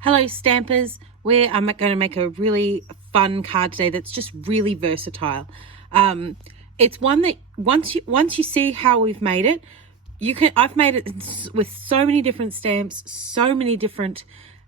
Hello Stampers, I'm going to make a really fun card today that's just really versatile. It's one that once you see how we've made it, I've made it with so many different stamps, so many different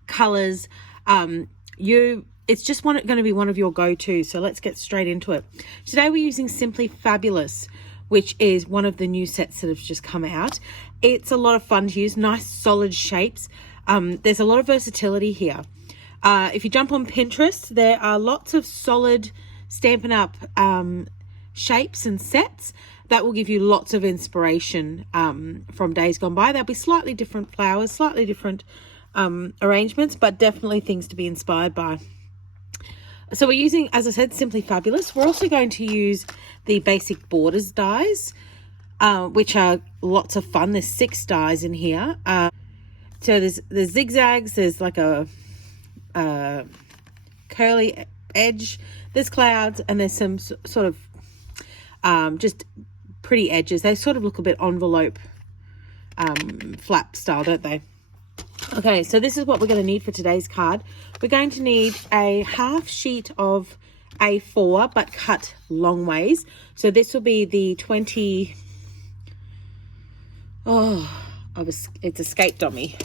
colors. It's just going to be one of your go-to. So let's get straight into it. Today we're using Simply Fabulous, which is one of the new sets that have just come out. It's a lot of fun to use, nice solid shapes. There's a lot of versatility here. If you jump on Pinterest, there are lots of solid Stampin' Up! Shapes and sets that will give you lots of inspiration from days gone by. There'll be slightly different flowers, slightly different arrangements, but definitely things to be inspired by. So we're using, as I said, Simply Fabulous. We're also going to use the basic borders dies, which are lots of fun. There's 6 dies in here. So there's zigzags, there's like a curly edge, there's clouds, and there's some sort of just pretty edges. They sort of look a bit envelope flap style, don't they? Okay, so this is what we're going to need for today's card. We're going to need a half sheet of A4, but cut long ways. So this will be the 20... it's escaped on me.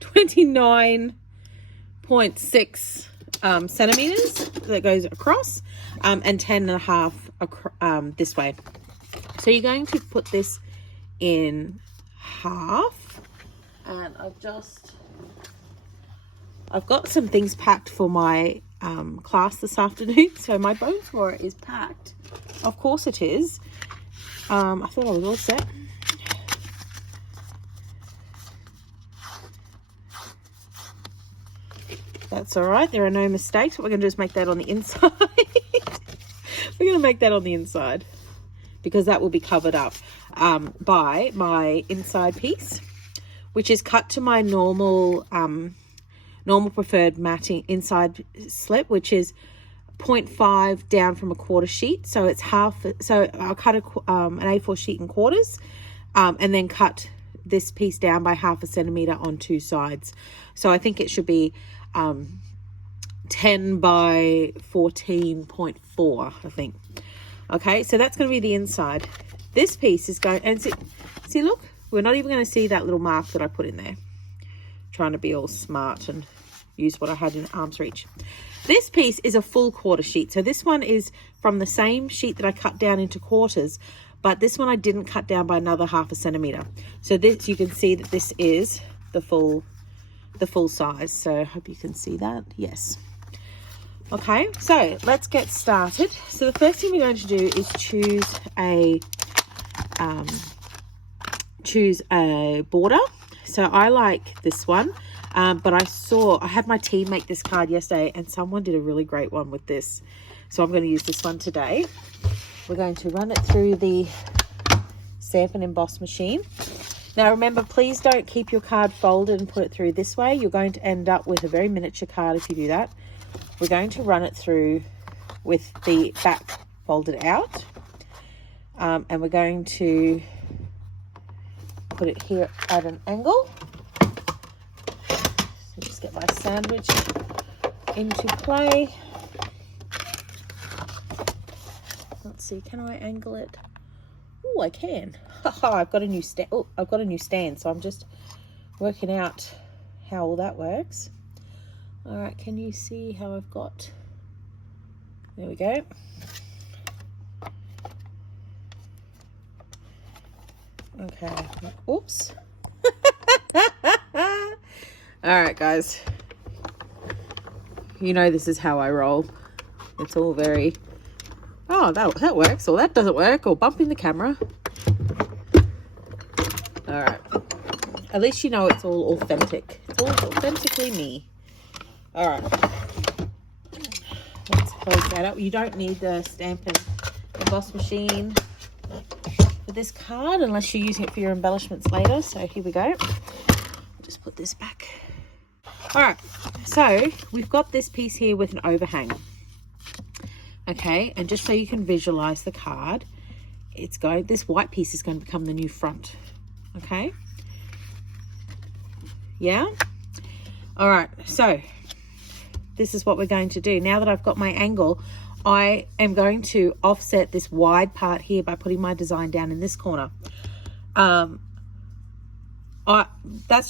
29.6 centimeters that goes across, and 10.5 this way. So you're going to put this in half, and I've got some things packed for my class this afternoon. So my bone thrower is packed. Of course it is. I thought I was all set. That's all right. There are no mistakes. What we're going to do is make that on the inside. We're going to make that on the inside because that will be covered up by my inside piece, which is cut to my normal preferred matting inside slip, which is 0.5 down from a quarter sheet. So it's half. So I'll cut an A4 sheet in quarters, and then cut this piece down by 0.5 centimeter on 2 sides. So I think it should be 10 by 14.4, I think. Okay, so that's going to be the inside. This piece is going, and see, look, we're not even going to see that little mark that I put in there. Trying to be all smart and use what I had in arm's reach. This piece is a full quarter sheet. So this one is from the same sheet that I cut down into quarters, but this one I didn't cut down by another 0.5 centimeter. So this, you can see that this is the full size. So I hope you can see that. Yes. Okay, so let's get started. So the first thing we're going to do is choose a border. So I like this one, but I had my team make this card yesterday, and someone did a really great one with this. So I'm going to use this one today. We're going to run it through the Stampin' Emboss machine. Now remember, please don't keep your card folded and put it through this way. You're going to end up with a very miniature card if you do that. We're going to run it through with the back folded out. And we're going to put it here at an angle. So just get my sandwich into play. Let's see, can I angle it? Oh, I can. I've got a new stand. Oh, I've got a new stand, so I'm just working out how all that works. All right, can you see how I've got? There we go. Okay. Oops. All right, guys. You know this is how I roll. It's all very... Oh, that works, or that doesn't work, or bumping the camera. All right. At least you know it's all authentic. It's all authentically me. All right. Let's close that up. You don't need the Stampin' Emboss machine for this card unless you're using it for your embellishments later. So here we go. Just put this back. All right. So we've got this piece here with an overhang. Okay, and just so you can visualize the card, this white piece is going to become the new front. Okay, yeah. All right, so this is what we're going to do. Now that I've got my angle, I am going to offset this wide part here by putting my design down in this corner. That's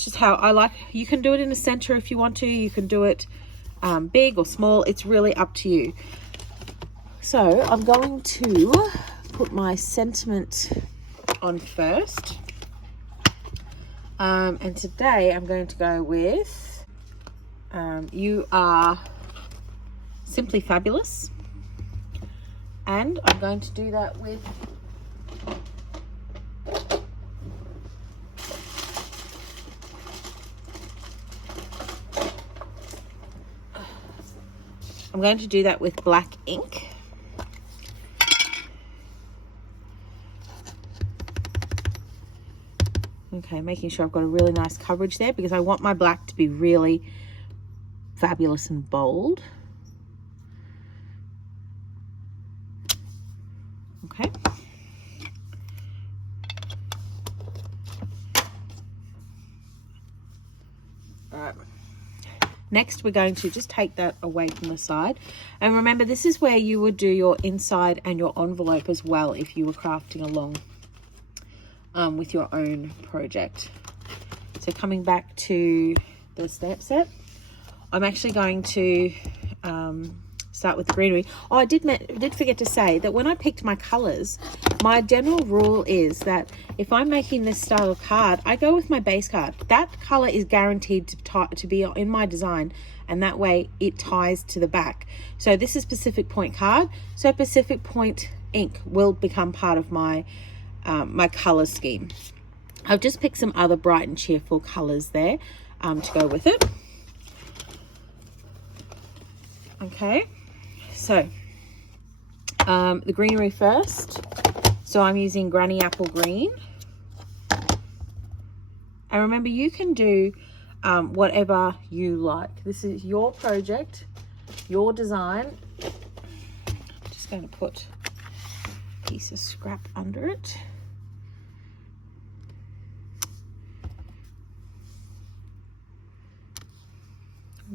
just how I like. You can do it in the center if you want to. You can do it big or small. It's really up to you. So I'm going to put my sentiment on first. And today I'm going to go with You Are Simply Fabulous. And I'm going to do that with black ink. Okay, making sure I've got a really nice coverage there because I want my black to be really fabulous and bold. Okay. All right. Next, we're going to just take that away from the side. And remember, this is where you would do your inside and your envelope as well if you were crafting along with your own project. So coming back to the stamp set, I'm actually going to start with the greenery. Oh, I did forget to say that when I picked my colors, my general rule is that if I'm making this style of card, I go with my base card. That color is guaranteed to be in my design, and that way it ties to the back. So this is Pacific Point card, so Pacific Point ink will become part of my my color scheme. I've just picked some other bright and cheerful colors there to go with it. Okay, so the greenery first. So I'm using Granny Apple Green. And remember, you can do whatever you like. This is your project, your design. I'm just going to put a piece of scrap under it.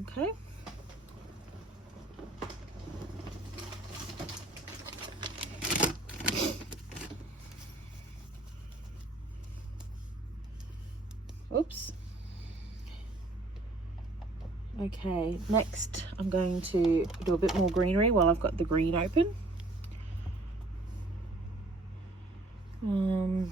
Okay. Oops. Okay, next I'm going to do a bit more greenery while I've got the green open. And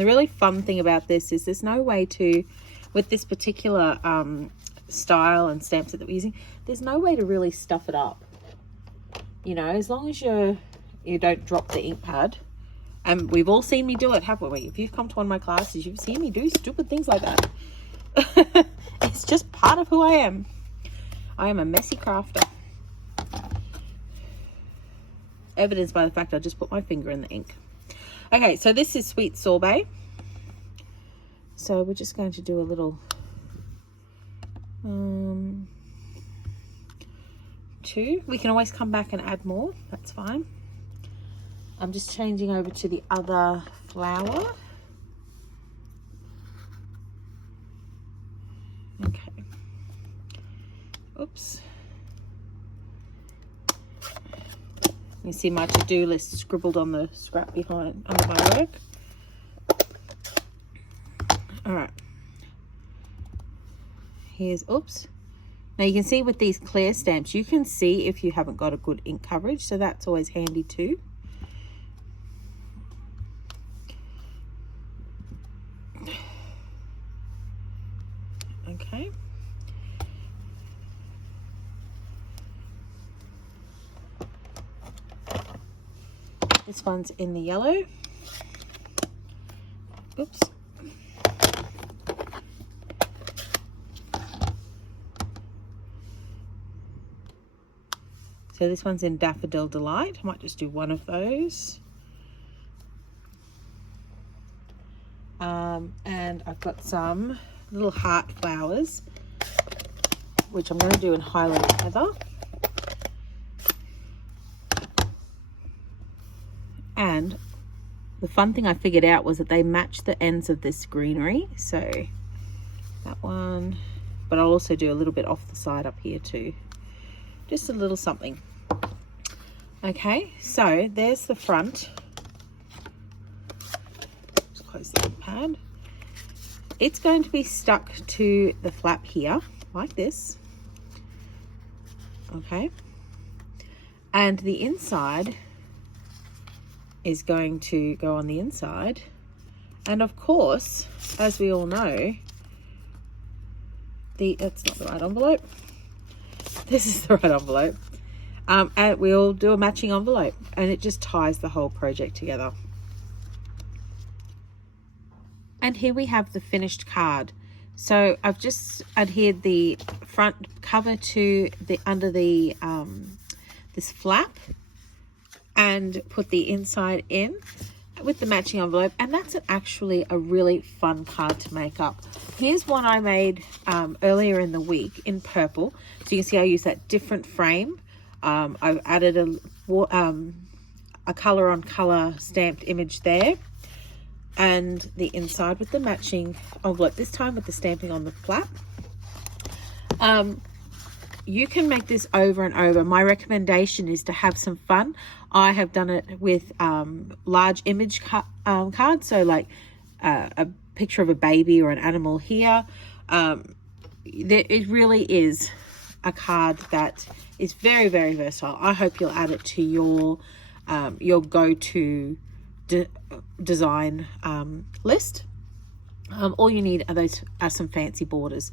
the really fun thing about this is there's no way to, with this particular style and stamp set that we're using, there's no way to really stuff it up. You know, as long as you don't drop the ink pad. And we've all seen me do it, haven't we? If you've come to one of my classes, you've seen me do stupid things like that. It's just part of who I am. I am a messy crafter. Evidenced by the fact I just put my finger in the ink. Okay, so this is Sweet Sorbet. So we're just going to do a little two. We can always come back and add more. That's fine. I'm just changing over to the other flower. Okay. Oops. You see my to-do list scribbled on the scrap behind under my work. All right. Here's, oops. Now you can see with these clear stamps, you can see if you haven't got a good ink coverage, so that's always handy too. Okay. This one's in the yellow. Oops. So this one's in Daffodil Delight. I might just do one of those. And I've got some little heart flowers, which I'm going to do in Highland Heather. And the fun thing I figured out was that they match the ends of this greenery. So that one, but I'll also do a little bit off the side up here too. Just a little something. Okay, so there's the front. Just close that pad. It's going to be stuck to the flap here, like this. Okay. And the inside is going to go on the inside. And of course, as we all know, that's not the right envelope. This is the right envelope. And we'll do a matching envelope, and it just ties the whole project together. And here we have the finished card. So I've just adhered the front cover to the under the this flap and put the inside in with the matching envelope, and that's actually a really fun card to make up. Here's one I made earlier in the week in purple. So you can see I use that different frame. I've added a color on color stamped image there, and the inside with the matching envelope, this time with the stamping on the flap. You can make this over and over. My recommendation is to have some fun. I have done it with large image cards, so like a picture of a baby or an animal here. It really is a card that is very, very versatile. I hope you'll add it to your go-to design list. All you need are some fancy borders.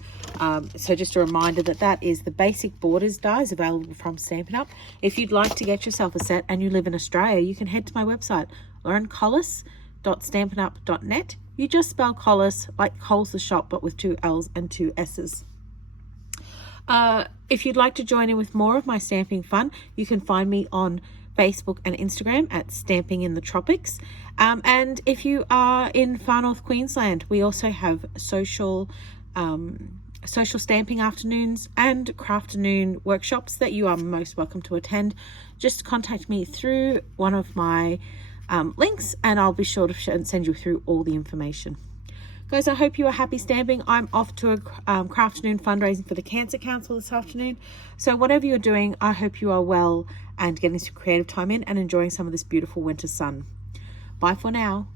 So just a reminder that is the basic borders dies available from Stampin' Up. If you'd like to get yourself a set and you live in Australia, you can head to my website, laurencollis.stampinup.net. You just spell Collis like Coles the shop, but with 2 L's and 2 S's. If you'd like to join in with more of my stamping fun, you can find me on Facebook and Instagram at Stamping in the Tropics. And if you are in Far North Queensland, we also have social stamping afternoons and crafternoon workshops that you are most welcome to attend. Just contact me through one of my links, and I'll be sure to send you through all the information. Guys, I hope you are happy stamping. I'm off to a crafternoon fundraising for the Cancer Council this afternoon. So whatever you're doing, I hope you are well and getting some creative time in and enjoying some of this beautiful winter sun. Bye for now.